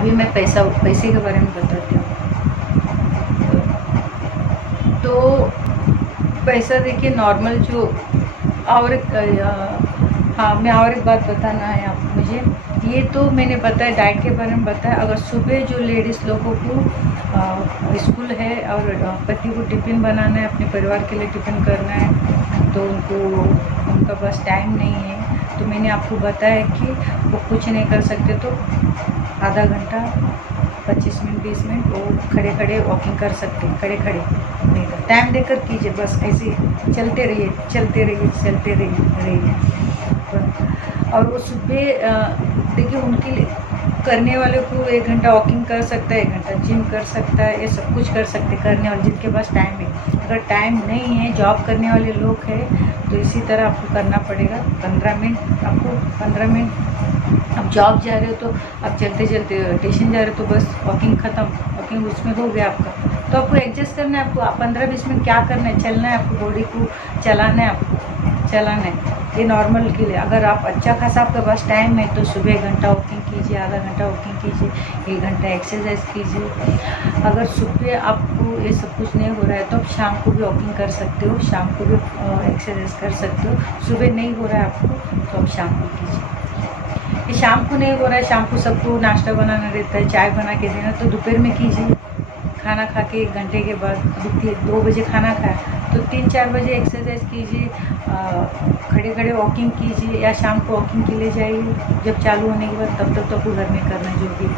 अभी मैं पैसे के बारे में बताती हूँ। तो पैसा देखिए नॉर्मल जो और हाँ, मैं और एक बात बताना है आप मुझे। ये तो मैंने बताया, डाइट के बारे में बताया। अगर सुबह जो लेडीज़ लोगों को स्कूल है और पति को टिफ़िन बनाना है, अपने परिवार के लिए टिफ़िन करना है, तो उनका पास टाइम नहीं है, तो मैंने आपको बताया कि वो कुछ नहीं कर सकते तो आधा घंटा 25 मिनट 20 मिनट वो खड़े खड़े वॉकिंग कर सकते हैं। खड़े खड़े नहीं कर, टाइम देकर कीजिए, बस ऐसे चलते रहिए चलते रहिए चलते रहिए। और वो सुबह देखिए उनके लिए करने वाले को 1 घंटा वॉकिंग कर सकता है, 1 घंटा जिम कर सकता है, ये सब कुछ कर सकते करने वाले जिनके पास टाइम है। अगर टाइम नहीं है, जॉब करने वाले लोग हैं, तो इसी तरह आपको करना पड़ेगा। 15 मिनट आपको 15 मिनट अब जॉब जा रहे हो तो आप चलते चलते स्टेशन जा रहे हो तो बस वॉकिंग ख़त्म, वॉकिंग उसमें हो गया आपका। तो आपको एडजस्ट करना है, आपको 15-20 मिनट क्या करना है, चलना है, आपको बॉडी को चलाना है, आपको चलाना है। ये नॉर्मल के लिए अगर आप अच्छा खासा आपके पास टाइम है तो सुबह 1 घंटा वॉकिंग कीजिए, आधा घंटा वॉकिंग कीजिए, 1 घंटा एक्सरसाइज कीजिए। अगर सुबह आपको ये सब कुछ नहीं हो रहा है तो आप शाम को भी वॉकिंग कर सकते हो, शाम को भी एक्सरसाइज कर सकते हो। सुबह नहीं हो रहा है आपको तो आप शाम को कीजिए। ये शाम को नहीं हो रहा है, शाम को सबको नाश्ता बनाना रहता है, चाय बना के देना, तो दोपहर में कीजिए। खाना खा के 1 घंटे के बाद, अभी 2 बजे खाना खाया तो 3-4 बजे एक्सरसाइज कीजिए, खड़े खड़े वॉकिंग कीजिए, या शाम को वॉकिंग के लिए जाइए जब चालू होने के बाद, तब तक तो आपको घर में करना है जो भी।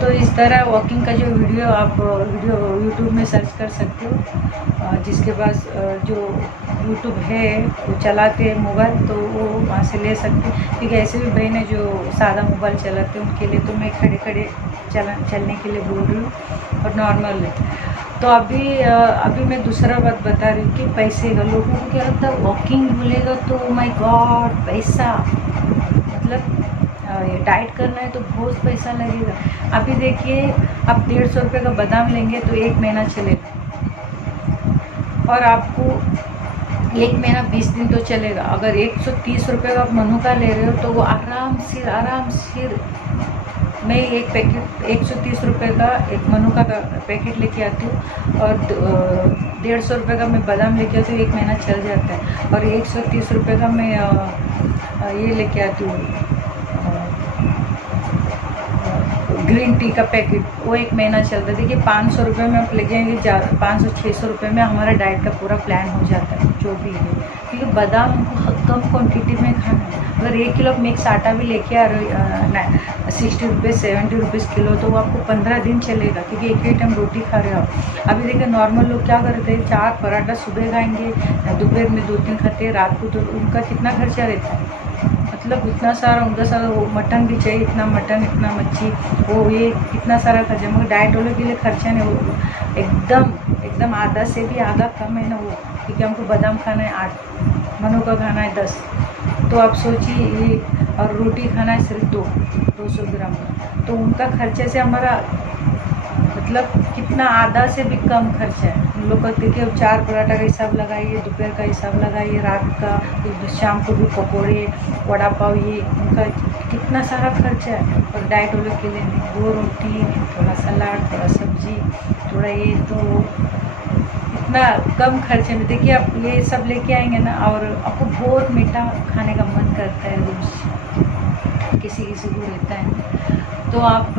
तो इस तरह वॉकिंग का जो वीडियो आप यूट्यूब में सर्च कर सकते हो। जिसके पास जो यूट्यूब है वो चलाते हैं मोबाइल, तो वो वहाँ से ले सकते हैं। क्योंकि ऐसे भी बहन है जो सादा मोबाइल चलाते हैं, उनके लिए तो मैं खड़े खड़े चलने के लिए बोल रही हूँ और नॉर्मल है। तो अभी मैं दूसरा बात बता रही हूँ कि पैसे का, लोगों को क्या लगता है वॉकिंग बोलेगा तो ओ माय गॉड पैसा, मतलब ये डाइट करना है तो बहुत पैसा लगेगा। अभी देखिए आप 150 रुपये का बादाम लेंगे तो 1 महीना चलेगा, और आपको 1 महीना 20 दिन तो चलेगा। अगर 130 रुपये का आप मनुका ले रहे हो तो वो आराम से मैं एक पैकेट 130 रुपये का एक मनुका का पैकेट लेके आती हूँ, और 150 रुपये का मैं बादाम लेके आती हूँ, 1 महीना चल जाता है। और 130 रुपये का मैं ये लेके आती हूँ ग्रीन टी का पैकेट, वो 1 महीना चलता है। देखिए 500 रुपये में आप ले जाएंगे, 500-600 रुपये में हमारा डाइट का पूरा प्लान हो जाता है जो भी है। क्योंकि बादाम हमको कम क्वान्टिटी में खाना है। अगर 1 किलो मिक्स आटा भी लेके आ रहे हो 60 रुपये 70 रुपीज़ किलो, तो वो आपको 15 दिन चलेगा, क्योंकि एक ही टाइम रोटी खा रहे हो आप। अभी देखिए नॉर्मल लोग क्या करते हैं, 4 पराठा सुबह खाएंगे, दोपहर में 2-3 खाते हैं, रात को तो उनका कितना खर्चा रहता है, मतलब इतना सारा उनका सारा, वो मटन भी चाहिए, इतना मटन इतना मच्छी, वो ये कितना सारा खर्चा। मगर डाइट वालों के लिए खर्चा नहीं, वो एकदम आधा से भी आधा कम है ना वो, क्योंकि हमको बादाम खाना है 8, मनुका खाना है 10, तो आप सोचिए ये, और रोटी खाना है सिर्फ 200 ग्राम का, तो उनका खर्चे से हमारा मतलब कितना, आधा से भी कम खर्चा है उन लोग का। देखिए 4 पराठा का हिसाब लगाइए, दोपहर का हिसाब लगाइए, रात का, शाम को भी पकौड़े वड़ा पाव, ये उनका कितना सारा खर्चा है। और डाइट वालों के लिए 2 रोटी, थोड़ा सलाद, थोड़ा सब्जी, थोड़ा ये, तो इतना कम खर्चे में देखिए आप ये सब लेके आएंगे ना, और आपको बहुत मीठा खाने का मन करता है रोज़, किसी किसी को रहता है, तो आप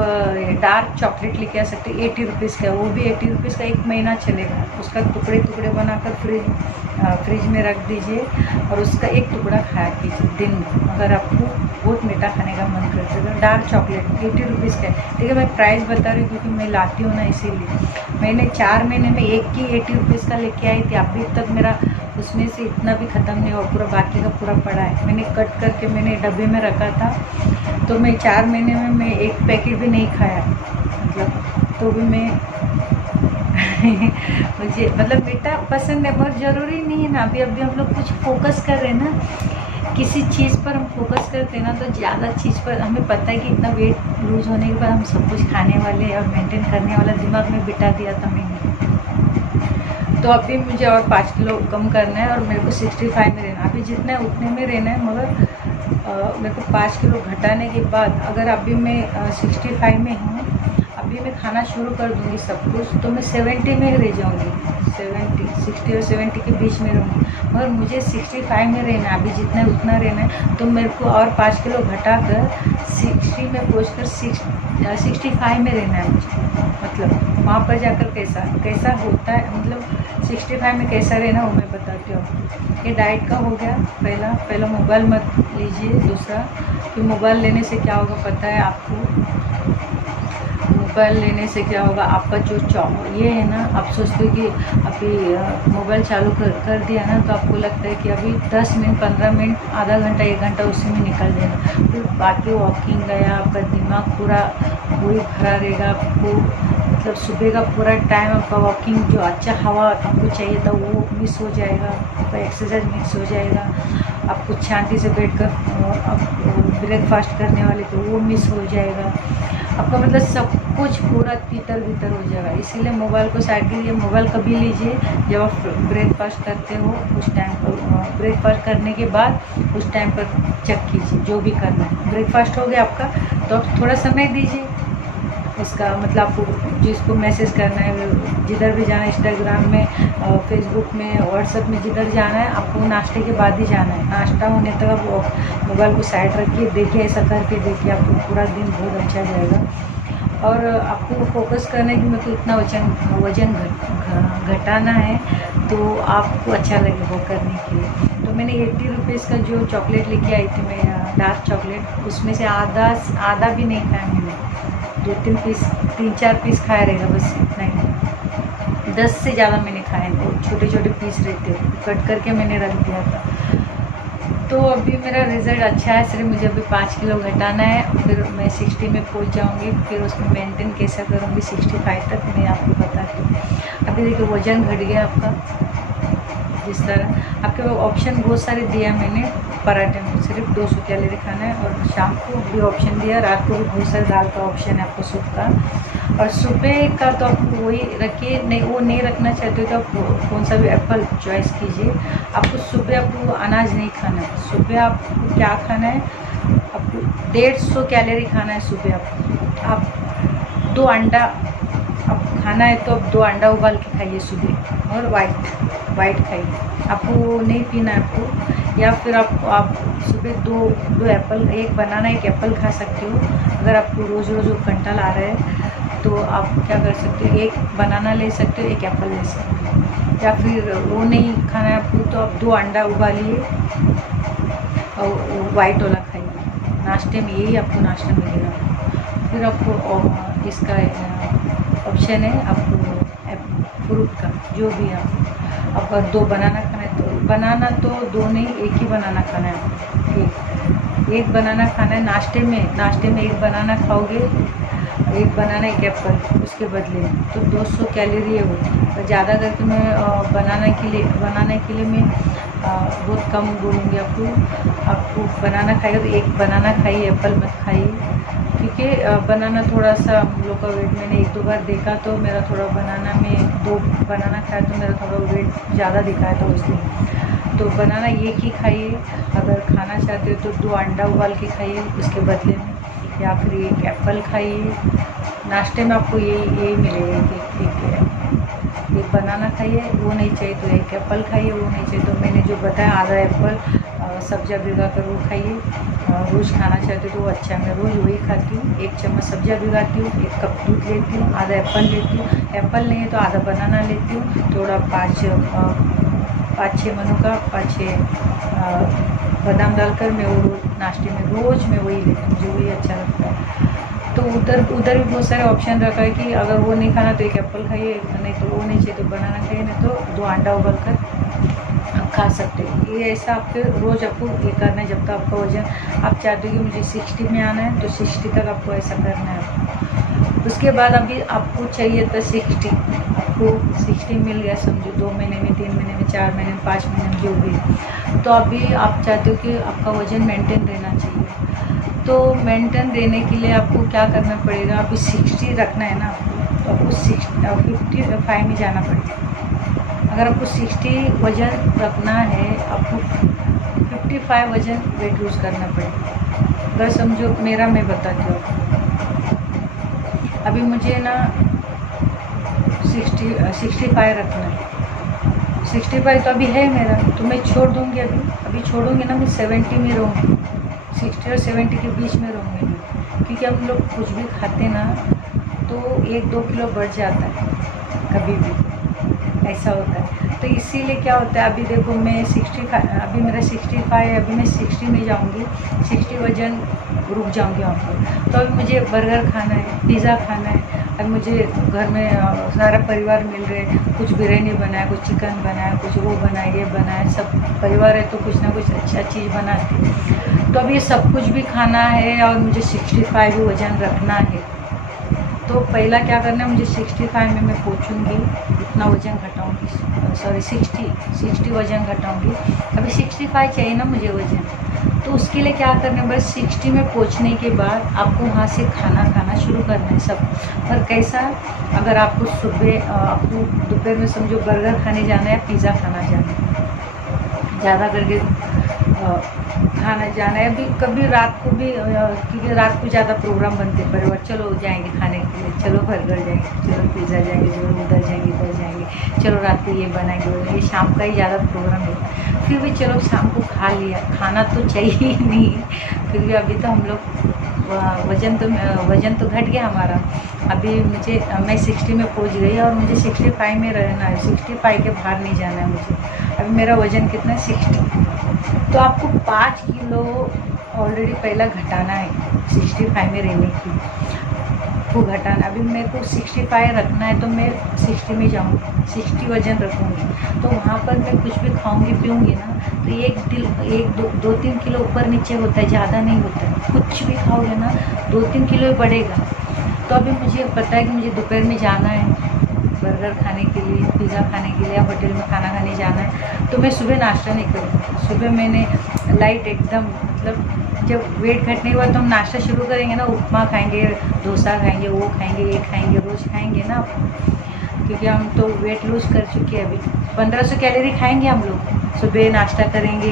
डार्क चॉकलेट लेके आ सकते हैं 80 रुपीज़ का, वो भी 80 रुपीज़ का 1 महीना चलेगा। उसका टुकड़े बनाकर फ्रिज में रख दीजिए, और उसका एक टुकड़ा खाया कीजिए दिन में, अगर आपको बहुत मीठा खाने का मन करता है। डार्क चॉकलेट 80 रुपीज़ का है। देखिए मैं प्राइस बता रही हूँ क्योंकि मैं लाती हूँ ना, इसीलिए। मैंने 4 महीने में एक ही 80 रुपीज़ का लेके आई थी, अभी तक मेरा उसमें से इतना भी ख़त्म नहीं हुआ, पूरा बाकी का पूरा पड़ा है। मैंने कट करके मैंने डब्बे में रखा था, तो मैं 4 महीने में मैं एक पैकेट भी नहीं खाया, मतलब तो भी मैं मुझे मतलब मीठा पसंद है, बहुत ज़रूरी नहीं है ना। अभी हम लोग कुछ फोकस कर रहे हैं ना, किसी चीज़ पर हम फोकस करते हैं ना, तो ज़्यादा चीज़ पर हमें पता है कि इतना वेट लूज होने के बाद हम सब कुछ खाने वाले और मेंटेन करने वाला दिमाग में बिठा दिया था मैंने। तो अभी मुझे और 5 किलो कम करना है, और मेरे को 65 में रहना, अभी जितना है उतने में रहना है। मगर मेरे को 5 किलो घटाने के बाद अगर अभी मैं 65 में हूँ, अभी मैं खाना शुरू कर दूँगी सब कुछ, तो मैं 70 में ही रह जाऊँगी। 60 और 70 के बीच में रहूँगी। मगर मुझे 65 में रहना है, अभी जितना है उतना रहना है। तो मेरे को और 5 किलो घटा कर 60 में पहुँच कर 65 में रहना है मुझे। मतलब वहाँ पर जाकर कैसा होता है, मतलब 65 में कैसा रहना वो मैं बताती हूँ आपको। ये डाइट का हो गया पहला मोबाइल मत लीजिए। दूसरा कि मोबाइल लेने से क्या होगा पता है आपको? मोबाइल लेने से क्या होगा, आपका जो ये है ना, आप सोचते हो कि अभी मोबाइल चालू कर दिया ना, तो आपको लगता है कि अभी 10 मिनट 15 मिनट आधा घंटा 1 घंटा उसी में निकल जाएगा। फिर बाकी वॉकिंग गया, आपका दिमाग पूरा वही भरा रहेगा। आपको मतलब सुबह का पूरा टाइम आपका वॉकिंग, जो अच्छा हवा आपको चाहिए था वो मिस हो जाएगा, आपका एक्सरसाइज मिस हो जाएगा। आप कुछ शांति से बैठकर ब्रेकफास्ट करने वाले तो वो मिस हो जाएगा। आपका मतलब सब कुछ पूरा तितर बितर हो जाएगा। इसीलिए मोबाइल को साइड कीजिए। मोबाइल कभी लीजिए जब आप ब्रेकफास्ट करते हो, उस टाइम पर ब्रेकफास्ट करने के बाद उस टाइम पर चेक कीजिए जो भी करना है। ब्रेकफास्ट हो गया आपका तो आप थोड़ा समय दीजिए उसका, मतलब आपको जिसको मैसेज करना है, जिधर भी जाना है, इंस्टाग्राम में, फेसबुक में, व्हाट्सएप में, जिधर जाना है आपको नाश्ते के बाद ही जाना है। नाश्ता होने तक आप मोबाइल को साइड रखिए, देखिए, ऐसा करके देखिए, आपको पूरा दिन बहुत अच्छा जाएगा। और आपको फोकस करना है कि मेरे को इतना वजन घटाना है, तो आपको अच्छा लगेगा वो करने के लिए। तो मैंने 80 रुपीज़ का जो चॉकलेट लेके आई थी मैं, डार्क चॉकलेट, उसमें से आधा भी नहीं खाया मैंने। 2-3 पीस, 3-4 पीस खाया रहेगा बस, इतना ही। 10 से ज़्यादा मैंने खाए, वो छोटे छोटे पीस रहते, कट करके मैंने रख दिया था। तो अभी मेरा रिज़ल्ट अच्छा है। सिर्फ मुझे अभी 5 किलो घटाना है, फिर मैं 60 में पहुंच जाऊंगी। फिर उसमें मेंटेन कैसा करूंगी 65 तक मैं आपको बताती हूँ। अभी देखिए वज़न घट गया आपका। जिस तरह आपके ऑप्शन बहुत सारे दिया मैंने, पराठे में सिर्फ 200 कैलोरी खाना है, और शाम को भी ऑप्शन दिया, रात को भी बहुत सारे दाल का ऑप्शन है आपको, सूप का। और सुबह का तो आप वही रखिए, नहीं वो नहीं रखना चाहते तो आप कौन सा भी एप्पल चॉइस कीजिए। आपको सुबह आपको अनाज नहीं खाना है। सुबह आपको क्या खाना है, आपको 150 कैलोरी खाना है सुबह। आप 2 अंडा आप खाना है तो आप 2 अंडा उबाल के खाइए सुबह, और वाइट खाइए। आपको नहीं पीना है आपको। या फिर आप सुबह 2 एप्पल, 1 बनाना 1 एप्पल खा सकते हो। अगर आपको रोज़ रोज़ कंटाल आ रहा है तो आप क्या कर सकते हो, 1 बनाना ले सकते हो, 1 एप्पल ले सकते हो। या फिर वो नहीं खाना है आपको तो आप 2 अंडा उबालिए और वाइट वाला खाइए। नाश्ते में यही आपको नाश्ता मिलेगा। फिर आपको इसका ऑप्शन है आपको फ्रूट का, जो भी आपको 2 बनाना खाना है तो बनाना तो 2 नहीं, 1 ही बनाना खाना है। एक बनाना खाना है नाश्ते में 1 बनाना खाओगे, 1 बनाना 1 एप्पल उसके बदले, तो 200 कैलोरी है वो। तो ज़्यादा करके मैं बनाने के लिए मैं बहुत कम बोलूँगी आपको बनाना खाइए तो 1 बनाना खाइए, एप्पल मत खाइए। क्योंकि बनाना थोड़ा सा हम लोग का वेट, मैंने 1-2 बार देखा तो मेरा थोड़ा बनाना में 2 बनाना खाया तो मेरा थोड़ा वेट ज़्यादा दिखाया था इसलिए। तो बनाना 1 ही खाइए। अगर खाना चाहते हो तो 2 अंडा उबाल के खाइए उसके बदले में, या फिर 1 एप्पल खाइए। नाश्ते में आपको यही मिलेगा कि 1 बनाना खाइए, वो नहीं चाहिए तो 1 एप्पल खाइए, वो नहीं चाहिए तो मैंने जो बताया आधा एप्पल सब्जियाँ भिगा कर वो खाइए। रोज़ खाना चाहते हो तो वो अच्छा है। मैं रोज़ वही खाती हूँ, 1 चम्मच सब्जियाँ भिगाती हूँ, 1 कप दूध लेती हूँ, आधा एप्पल लेती हूँ। एप्पल नहीं है तो आधा बनाना लेती हूँ, थोड़ा 5-6 मनु का 5-6 बादाम डालकर मैं वो नाश्ते में रोज़ मैं वही लेती हूँ, मुझे वही अच्छा लगता है। तो उधर भी बहुत सारे ऑप्शन रखा है कि अगर वो नहीं खाना तो 1 एप्पल खाइए, नहीं तो वो नहीं चाहिए तो बनाना खाइए, नहीं तो 2 अंडा उबाल कर आप खा सकते हैं। ये ऐसा आपके रोज़ आपको ये करना है। जब तक आपका वजन आप चाहते हो कि मुझे 60 में आना है तो 60 तक आपको ऐसा करना है। उसके बाद अभी आपको चाहिए था 60, आपको 60 मिल गया समझो, 2 महीने में, 3 महीने में, 4 महीने में, 5 महीने में, जो भी। तो अभी आप चाहते हो कि आपका वजन मेंटेन रहना चाहिए। तो मेंटेन रहने के लिए आपको क्या करना पड़ेगा, अभी 60 रखना है ना, तो आपको 55 में जाना पड़ेगा। अगर आपको 60 वज़न रखना है, आपको 55 वजन वेट लूज़ करना पड़ेगा। बस समझो मेरा, मैं बताती हूँ अभी मुझे ना 65 रखना है। 65 तो अभी है मेरा, तो मैं छोड़ दूँगी। अभी छोड़ूंगी ना, मैं 70 में रहूँगी, 60 और 70 के बीच में रहूँगी मैं। क्योंकि हम लोग कुछ भी खाते ना तो 1-2 किलो बढ़ जाता है, कभी भी ऐसा होता है। तो इसीलिए क्या होता है, अभी देखो मैं 65, अभी मेरा 65, अभी मैं 60 में जाऊँगी, 60 वजन रुक जाऊँगी वहाँ पर। तो अभी मुझे बर्गर खाना है, पिज़्ज़ा खाना है। अब मुझे घर में सारा परिवार मिल रहे, कुछ बिरयानी बनाया, कुछ चिकन बनाया, कुछ वो बनाया, ये बनाया, सब परिवार है तो कुछ ना कुछ अच्छा चीज़ बनाते हैं। तो अब ये सब कुछ भी खाना है और मुझे 65 भी वज़न रखना है। तो पहला क्या करना है, मुझे 65 में मैं पहुँचूँगी, इतना वज़न घटाऊँगी, सॉरी 60 वज़न घटाऊँगी। अभी 65 चाहिए ना मुझे वज़न, तो उसके लिए क्या करना है, बस 60 में पहुंचने के बाद आपको वहाँ से खाना शुरू करना है सब। और कैसा, अगर आपको सुबह आपको दोपहर में समझो बर्गर खाने जाना है, पिज़्ज़ा खाना जाना है, ज़्यादा करके खाना जाना है। अभी कभी रात को भी, क्योंकि रात को ज़्यादा प्रोग्राम बनते हैं परिवार, चलो जाएंगे खाने के लिए, चलो बर्गर जाएंगे, चलो पिज़्ज़ा जाएंगे, चलो उधर जाएंगे, इधर जाएंगे, चलो रात को ये बनाएंगे, ये शाम का ही ज़्यादा प्रोग्राम है। फिर भी चलो शाम को खा लिया, खाना तो चाहिए ही नहीं। फिर भी अभी तो हम लोग वज़न तो घट गया हमारा। अभी मैं 60 में पहुंच गई और मुझे 65 में रहना है, 65 के बाहर नहीं जाना है मुझे। अभी मेरा वज़न कितना है, 60। तो आपको 5 किलो ऑलरेडी पहला घटाना है 65 में रहने की, को घटाना। अभी मेरे को 65 रखना है, तो मैं 60 में जाऊँगी, 60 वज़न रखूँगी। तो वहाँ पर मैं कुछ भी खाऊँगी पीऊँगी ना, तो 2-3 किलो ऊपर नीचे होता है, ज़्यादा नहीं होता है। कुछ भी खाओगे ना 2-3 किलो ही बढ़ेगा। तो अभी मुझे पता है कि मुझे दोपहर में जाना है बर्गर खाने के लिए, पिज़्ज़ा खाने के लिए, या होटल में खाना खाने जाना है। तो मैं सुबह नाश्ता नहीं करूँगी। सुबह मैंने लाइट एकदम, मतलब जब वेट घटने के बाद तो हम नाश्ता शुरू करेंगे ना, उपमा खाएंगे, डोसा खाएंगे, वो खाएंगे, ये खाएंगे, रोज़ खाएंगे ना, क्योंकि हम तो वेट लूज़ कर चुके हैं। अभी 1500 कैलोरी खाएंगे हम लोग। सुबह नाश्ता करेंगे,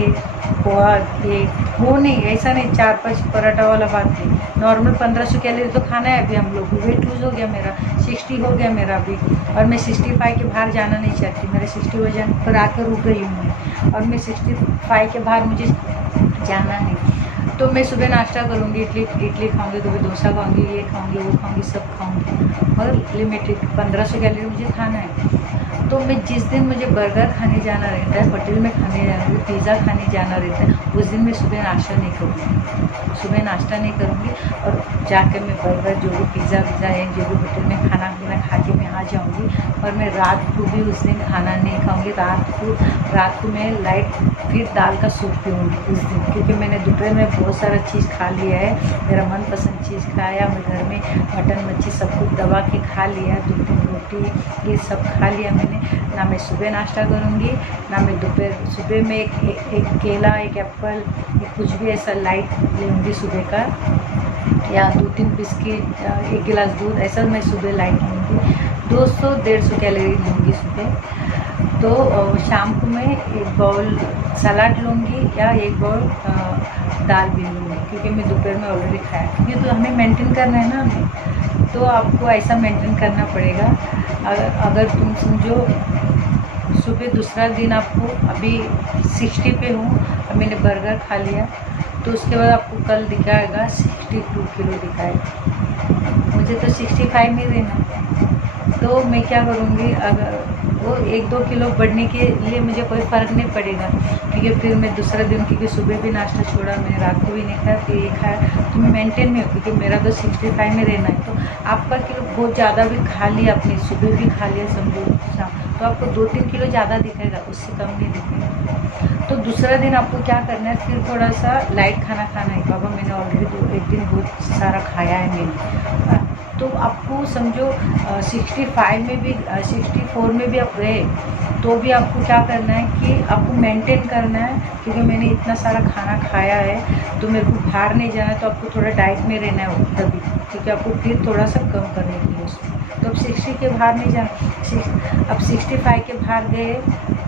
पोहा, ये वो नहीं, ऐसा नहीं 4-5 पराठा वाला बात नहीं, नॉर्मल 1500 कैलोरी तो खाना है। अभी हम लोग वेट लूज़ हो गया मेरा, 60 हो गया मेरा अभी, और मैं 65 के बाहर जाना नहीं चाहती। मेरे 60 वजन पर आकर रुक गई हूँ मैं, और मैं 65 के बाहर मुझे जाना है। तो मैं सुबह नाश्ता करूँगी, इडली खाऊँगी, कभी डोसा खाऊँगी, ये खाऊँगी, वो खाऊँगी, सब खाऊँगी, और लिमिटेड 1500 कैलोरी मुझे खाना है। तो मैं जिस दिन मुझे बर्गर खाने जाना रहता है, होटल में खाने जाना रहता है, पिज़्ज़ा खाने जाना रहता है, उस दिन मैं सुबह नाश्ता नहीं करूँगी, सुबह नाश्ता नहीं करूँगी। और जाकर मैं बर्गर, जो भी पिज़्ज़ा है, जो भी होटल में खाना पीना खा के मैं आ जाऊँगी। और मैं रात को भी उस दिन खाना नहीं खाऊँगी। रात को मैं लाइट फिर दाल का सूप पीऊँगी उस दिन, क्योंकि मैंने दोपहर में बहुत सारा चीज़ खा लिया है, मेरा मनपसंद चीज़ खाया मैं घर में, मटन मच्छी सब कुछ दबा के खा लिया, 2-3 रोटी ये सब खा लिया मैंने। ना मैं सुबह नाश्ता करूँगी, ना मैं दोपहर। सुबह में एक केला, एक एप्पल, कुछ भी ऐसा लाइट लूँगी सुबह का, या 2-3 बिस्किट, 1 गिलास दूध, ऐसा मैं सुबह लाइट लूँगी। 200-150 कैलोरी लूँगी सुबह। तो शाम को मैं 1 बाउल सलाद लूँगी, या 1 बाउल दाल भी लूँगी, क्योंकि मैं दोपहर में ऑलरेडी खाया। क्योंकि तो हमें मेंटेन करना है ना हमें, तो आपको ऐसा मेंटेन करना पड़ेगा। अगर तुम समझो सुबह दूसरा दिन आपको, अभी 60 पे हूँ, अब मैंने बर्गर खा लिया, तो उसके बाद आपको कल दिखाएगा 62 किलो दिखाएगा। मुझे तो 65 में रहना। तो मैं क्या करूँगी, अगर वो 1-2 किलो बढ़ने के लिए मुझे कोई फ़र्क नहीं पड़ेगा, क्योंकि फिर मैं दूसरा दिन, क्योंकि सुबह भी नाश्ता छोड़ा मैंने, रात को भी नहीं खाया, फिर ये खाया, तो मैं मेंटेन में हूँ, क्योंकि मेरा तो 65 में रहना है। तो आपका किलो बहुत ज़्यादा भी खा लिया आपने, सुबह भी खा लिया समझो शाम, तो आपको 2-3 किलो ज़्यादा दिखेगा, उससे कम नहीं दिखेगा। तो दूसरा दिन आपको क्या करना है, फिर थोड़ा सा लाइट खाना खाना है। बाबा मैंने ऑलरेडी एक दिन बहुत सारा खाया है मैंने, तो आपको समझो 65 में भी, 64 में भी आप रहे, तो भी आपको क्या करना है कि आपको मेंटेन करना है, क्योंकि मैंने इतना सारा खाना खाया है, तो मेरे को बाहर नहीं जाना है, तो आपको थोड़ा डाइट में रहना है तभी, क्योंकि आपको फिर थोड़ा सा कम करने के लिए उसमें। तो अब 60 के बाहर नहीं जाना, अब 65 के बाहर गए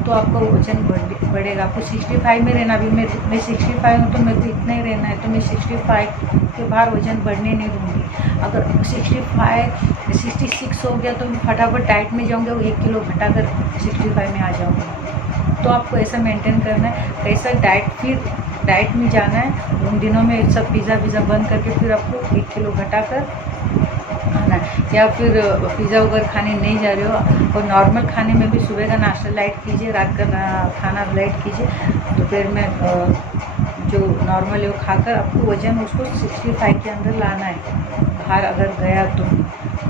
तो आपका वजन बढ़ेगा। आपको 65 में रहना, अभी मैं 65 हूँ तो मेरे को इतना ही रहना है, तो मैं 65 के बाहर वजन बढ़ने नहीं दूँगी। अगर 65 66 हो गया तो मैं फटाफट डाइट में जाऊँगी और 1 किलो घटाकर 65 में आ जाऊँगी। तो आपको ऐसा मेंटेन करना है। कैसा डाइट में जाना है उन दिनों में, सब पिज़्ज़ा बंद करके फिर आपको 1 किलो घटाकर आना है। या फिर पिज़्ज़ा वगैरह खाने नहीं जा रहे हो और नॉर्मल खाने में भी सुबह का नाश्ता लाइट कीजिए, रात का खाना लाइट कीजिए, दोपहर में जो नॉर्मल है वो खाकर आपको वज़न उसको 65 के अंदर लाना है, बाहर अगर गया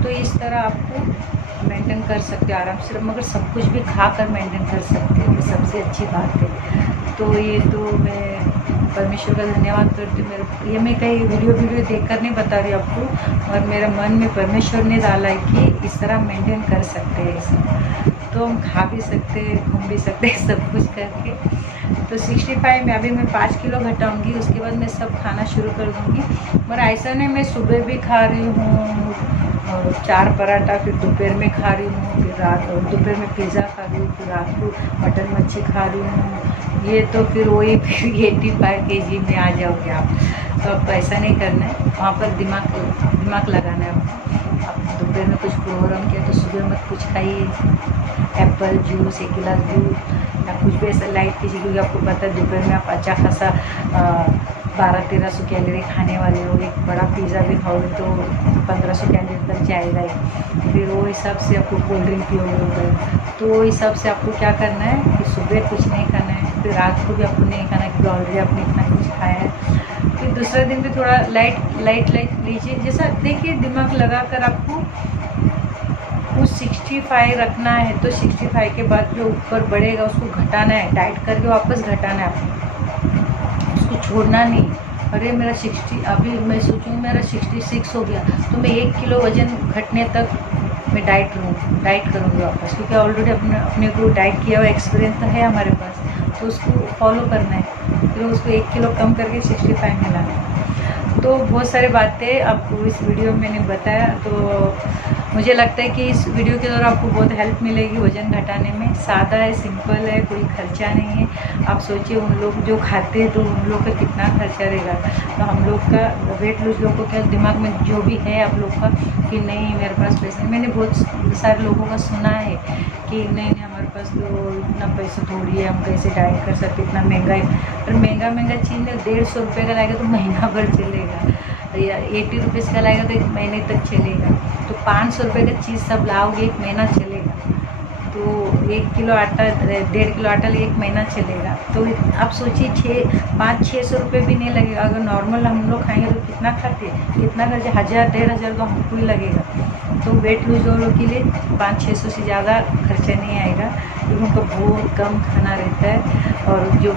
तो इस तरह आपको मेंटेन कर सकते हो आराम से, मगर सब कुछ भी खाकर मेंटेन कर सकते हो, सबसे अच्छी बात है। तो ये तो मैं परमेश्वर का धन्यवाद करती हूँ। मेरे ये मैं कहीं वीडियो देख कर नहीं बता रही आपको, और मेरा मन में परमेश्वर ने डाला है कि इस तरह मेंटेन कर सकते हैं इसे, तो हम खा भी सकते हैं, घूम भी सकते हैं, सब कुछ करके। तो 65 में अभी मैं 5 किलो घटाऊँगी, उसके बाद मैं सब खाना शुरू कर दूँगी। मगर ऐसा नहीं मैं सुबह भी खा रही हूँ 4 पराठा, फिर दोपहर में खा रही हूँ, फिर दोपहर में पिज़्ज़ा खा रही हूँ, फिर रात को मटन मच्छी खा रही हूँ। ये तो फिर वही फिर 85 kg में आ जाओगे आप। तो आपको ऐसा नहीं करना है, वहाँ पर दिमाग लगाना है आपको। आप दोपहर में कुछ प्रोग्राम किया तो सुबह मत कुछ खाइए, एप्पल जूस, 1 गिलास दूध या कुछ भी ऐसा लाइट कीजिए, क्योंकि आपको पता है दोपहर में आप अच्छा खासा 1200-1300 कैलोरी खाने वाले हो। एक बड़ा पिज़्ज़ा भी खाओगे तो 1500 कैलोरी तक जाएगा ही। फिर वो हिसाब से आपको कोल्ड ड्रिंक पियोगे, तो वो हिसाब से आपको क्या करना है कि सुबह कुछ नहीं खाना है, फिर रात को भी आपको नहीं खाना है, क्योंकि ऑलरेडी आपने इतना कुछ खाया है। फिर दूसरे दिन भी थोड़ा लाइट लीजिए, जैसा देखिए दिमाग लगा कर आपको कुछ 65 रखना है, तो 65 के बाद जो ऊपर बढ़ेगा उसको घटाना है, डाइट करके वापस घटाना है आपको, उसको छोड़ना नहीं। अरे मेरा 60, अभी मैं सोचूँ मेरा 66 हो गया तो मैं 1 किलो वज़न घटने तक मैं डाइट करूँगी वापस, क्योंकि ऑलरेडी अपने को डाइट किया हुआ एक्सपीरियंस तो है हमारे पास, तो उसको फॉलो करना है। फिर उसको 1 किलो कम करके 65 में लाना है। तो बहुत सारी बातें आपको इस वीडियो में मैंने बताया, तो मुझे लगता है कि इस वीडियो के द्वारा आपको बहुत हेल्प मिलेगी वज़न घटाने में। सादा है, सिंपल है, कोई खर्चा नहीं है। आप सोचिए उन लोग जो खाते हैं तो उन लोग का कितना खर्चा रहेगा, तो हम लोग का वेट लूज लोग को क्या दिमाग में जो भी है आप लोग का कि नहीं मेरे पास पैसे नहीं। मैंने बहुत सारे लोगों का सुना है कि नहीं हमारे पास तो इतना पैसा थोड़ी है, हम कैसे डाइट कर सकते, इतना महंगा है। पर महंगा चीज़ 150 रुपये का लाएगा तो महीना भर चलेगा, या 80 रुपीज़ का लाएगा तो 1 महीने तक चलेगा। तो 500 रुपये का चीज़ सब लाओगे 1 महीना चलेगा, तो 1 किलो आटा 1.5 किलो आटा 1 महीना चलेगा। तो आप सोचिए 500-600 रुपये भी नहीं लगेगा। अगर नॉर्मल हम लोग खाएंगे तो कितना खाते हैं, कितना खर्चा 1000-1500 तो हमको ही लगेगा। तो वेट लूज वालों के लिए 500-600 से ज़्यादा खर्चा नहीं आएगा, क्योंकि उनको बहुत कम खाना रहता है। और जो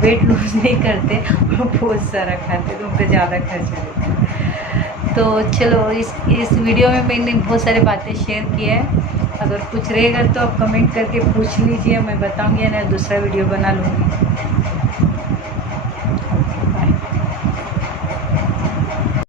वेट लूज नहीं करते वो बहुत सारा खाते तो उनका ज़्यादा खर्चा रहता है। तो चलो इस वीडियो में मैंने बहुत सारी बातें शेयर की है। अगर कुछ रहेगा तो आप कमेंट करके पूछ लीजिए, मैं बताऊंगी, या दूसरा वीडियो बना लूँगी।